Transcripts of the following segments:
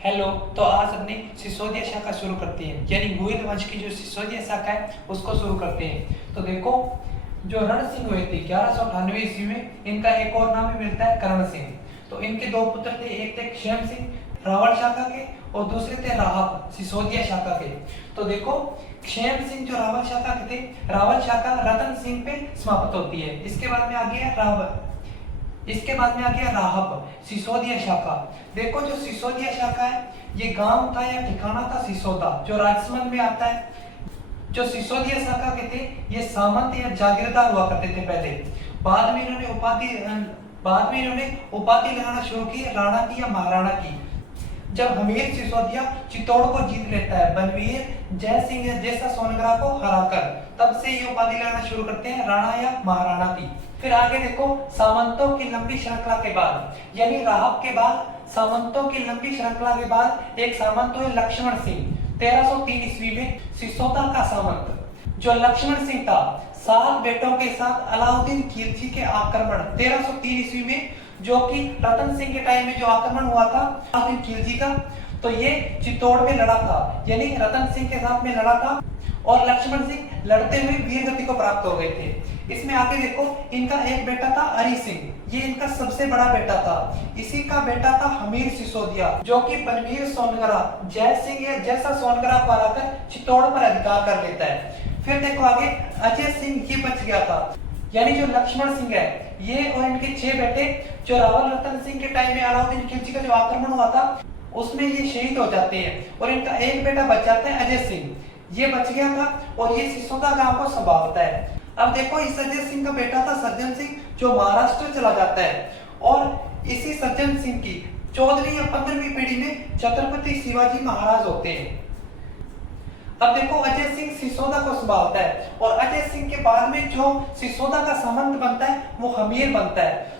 Hello. तो आज अपनी सिसोदिया शाखा शुरू करते हैं, यानी गोहिल वंश की जो सिसोदिया शाखा है उसको शुरू करते हैं। तो देखो, जो रण सिंह हुए थे 1198 ईस्वी में, इनका एक और नाम भी मिलता है करण सिंह। तो इनके दो पुत्र थे, एक थे क्षेम सिंह रावण शाखा के और दूसरे थे राहब सिसोदिया शाखा के। तो देखो, क्षेम सिंह जो रावण शाखा के थे, रावण शाखा रतन सिंह पे समाप्त होती है। इसके बाद में आ गया राहब सिसोदिया शाखा। देखो, जो सिसोदिया शाखा है ये गांव था या ठिकाना था सिसोदा, जो राजसमंद में आता है। जो सिसोदिया शाखा के थे ये सामंत या जागीरदार हुआ करते थे पहले। बाद में इन्होंने उपाधि लगाना शुरू की, राणा की या महाराणा की। जब हमीर सिसोदिया चित्तौड़ को जीत लेता है बनवीर जय सिंह जैसा सोनगरा को हराकर, तब से ये उपाधि लगाना शुरू करते हैं राणा या महाराणा की। फिर आगे देखो, सामंतों की लंबी श्रृंखला के बाद, यानी राहब के बाद सामंतों की लंबी श्रृंखला के बाद एक सामंत हुए लक्ष्मण सिंह 1303 ईस्वी में। सिसोदा का सामंत जो लक्ष्मण सिंह था, 7 बेटों के साथ अलाउद्दीन खिलजी के आक्रमण 1303 ईस्वी में, जो कि रतन सिंह के टाइम में जो आक्रमण हुआ था अलाउद्दीन खिलजी का, तो ये चित्तौड़ में लड़ा था, यानी रतन सिंह के साथ में लड़ा था और लक्ष्मण सिंह लड़ते हुए वीर गति को प्राप्त हो गए थे। इसमें आगे देखो, इनका एक बेटा था हरि सिंह, ये इनका सबसे बड़ा बेटा था। इसी का बेटा था हमीर सिसोदिया, जो कि बनवीर सोनगरा जय सिंह या जैसा सोनगरा को हराकर चित्तौड़ पर अधिकार कर लेता है। फिर देखो आगे, अजय सिंह ये बच गया था, यानी जो लक्ष्मण सिंह है ये और इनके 6 बेटे, जो रावल रतन सिंह के टाइम में अलाउद्दीन खिलजी का जो आक्रमण हुआ था उसमें ये शहीद हो जाते हैं और इनका एक बेटा बच जाता है अजय सिंह, ये बच गया था और ये सिसोदा गांव को संभालता है। अब देखो, इस अजय सिंह का बेटा था सज्जन सिंह, जो महाराष्ट्र चला जाता है और इसी सज्जन सिंह की 14वीं या 15वीं पीढ़ी में छत्रपति शिवाजी महाराज होते हैं। अब देखो, अजय सिंह सिसोदा को संभालता है और अजय सिंह के बाद में जो सिसोदा का सामंत बनता है वो हमीर बनता है।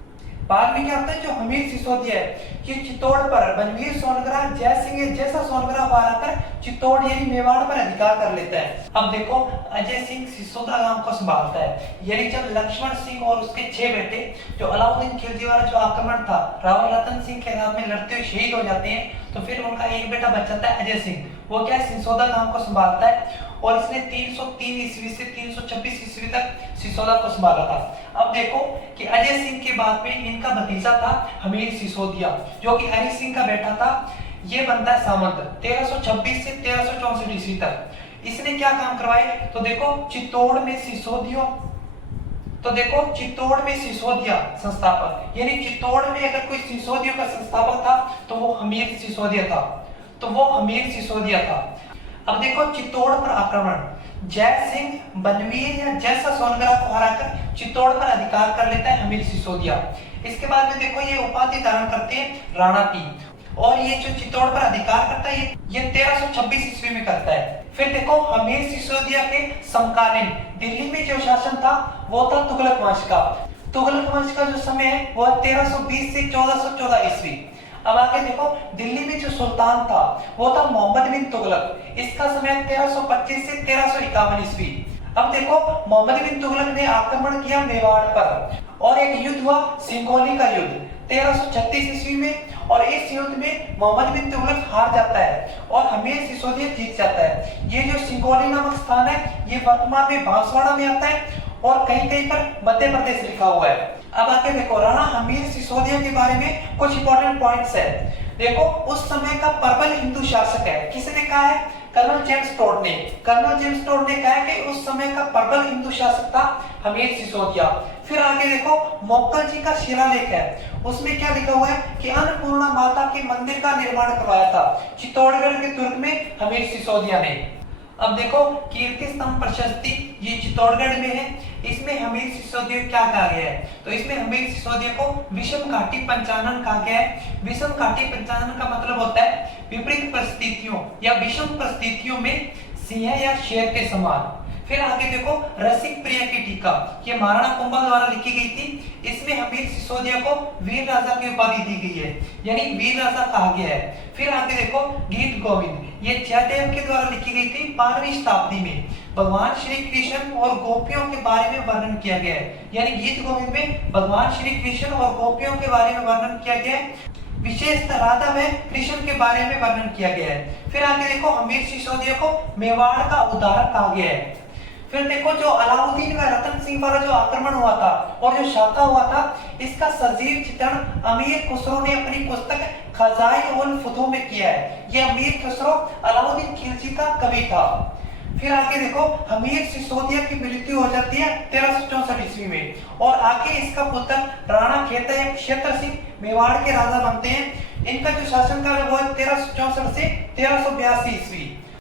बाद में क्या होता है, जो हमीर सिसोदिया है ये चित्तौड़ पर बनवीर सोनगरा जय सिंह जैसा सोनगरा को हराकर चित्तौड़ यानी मेवाड़ पर अधिकार कर लेता है। अब देखो, अजय सिंह सिसोदा गांव को संभालता है, यानी जब लक्ष्मण सिंह और उसके 6 बेटे, जो अलाउद्दीन खिलजी वाला जो आक्रमण था रावल रतन सिंह के साथ में लड़ते हुए शहीद हो जाते हैं, तो फिर उनका एक बेटा बच जाता है अजय सिंह, वो क्या सिसोदा गांव को संभालता है और इसने 303 ईस्वी से 326 ईस्वी तक सिसोदा को संभाला था। अब देखो कि अजय सिंह के बाद में इनका भतीजा था हमीर सिसोदिया, जो कि हरि सिंह का बेटा था, ये बनता है सामंत 1326 से 1364 ईस्वी तक। इसने क्या काम करवाए, तो देखो चित्तौड़ में सिसोदिया संस्थापक, यानी चित्तौड़ में अगर कोई सिसोदिया का संस्थापक था तो वो हमीर सिसोदिया था। अब देखो, चित्तौड़ पर आक्रमण, जय सिंह बनवीर या जैसा सोनगरा को हराकर चित्तौड़ पर अधिकार कर लेता है हमीर सिसोदिया। इसके बाद में देखो, ये उपाधि धारण करते हैं राणा की और ये जो चित्तौड़ पर अधिकार करता है ये 1326 ईस्वी में करता है। फिर देखो, हमीर सिसोदिया के समकालीन दिल्ली में जो शासन था वो था तुगलक वंश का। तुगलक वंश का जो समय है वो 1320 से 1414 ईस्वी। अब आगे देखो, दिल्ली में जो सुल्तान था वो था मोहम्मद बिन तुगलक, इसका समय 1325 से 1351 ईस्वी। अब देखो, मोहम्मद बिन तुगलक ने आक्रमण किया मेवाड़ पर और एक युद्ध हुआ सिंगोली का युद्ध 1336 ईस्वी में, और इस युद्ध में मोहम्मद बिन तुगलक हार जाता है और हमीर सिसोदिया जीत जाता है। ये जो सिंगोली नामक स्थान है ये वर्तमान में बांसवाड़ा में आता है और कहीं कहीं पर मध्य प्रदेश लिखा हुआ है। अब आके देखो, राणा हमीर सिसोदिया के बारे में कुछ इंपॉर्टेंट पॉइंट्स है। देखो, उस समय का प्रबल हिंदू शासक है, किसने कहा है, कर्नल जेम्स टोड ने कहा है कि उस समय का प्रबल हिंदू शासक था हमीर सिसोदिया। फिर आगे देखो, मोक्कल जी का शिलालेख है, उसमें क्या लिखा हुआ है कि अन्नपूर्णा माता के मंदिर का निर्माण करवाया था चित्तौड़गढ़ के दुर्ग में हमीर सिसोदिया ने। अब देखो, कीर्ति स्तंभ प्रशस्ति ये चित्तौड़गढ़ में है, इसमें हमीर सिसोदिया क्या कहा गया है, तो इसमें हमीर सिसोदिया को विषम घाटी पंचानन कहा गया है। विषम घाटी पंचानन का मतलब होता है विपरीत परिस्थितियों या विषम परिस्थितियों में सिंह या शेर के समान। फिर आगे देखो, रसिक प्रिया की टीका, ये महाराणा कुंभा द्वारा लिखी गई थी, इसमें हमीर सिसोदिया को वीर राजा की उपाधि दी गई है, यानी वीर राजा कहा गया है। फिर आगे देखो, गीत गोविंद, ये जयदेव के द्वारा लिखी गई थी 12वीं शताब्दी में, भगवान श्री कृष्ण और गोपियों के बारे में वर्णन किया गया है, यानी गीत गोविंद में भगवान श्री कृष्ण और गोपियों के बारे में वर्णन किया गया है। विशेषतः राधा व कृष्ण के बारे में वर्णन किया गया है। फिर आगे देखो अमीर सिसोदिया को मेवाड़ का उदाहरण कहा गया है। फिर देखो जो अलाउद्दीन व रतन सिंह द्वारा जो आक्रमण हुआ था और जो शाखा हुआ था, इसका सजीव चित्रण अमीर खुसरो ने अपनी पुस्तक खजाइन उल फुतूह में किया है। ये अमीर खुसरो अलाउद्दीन खिलजी का कवि था। फिर आगे देखो अमीर सिसोदिया की मृत्यु हो जाती है 1364 ईस्वी में, और आगे इसका पुत्र राणा खेता या क्षेत्र सिंह मेवाड़ के राजा बनते हैं। इनका जो शासनकाल है वो है 1364 से 1382 ईस्वी।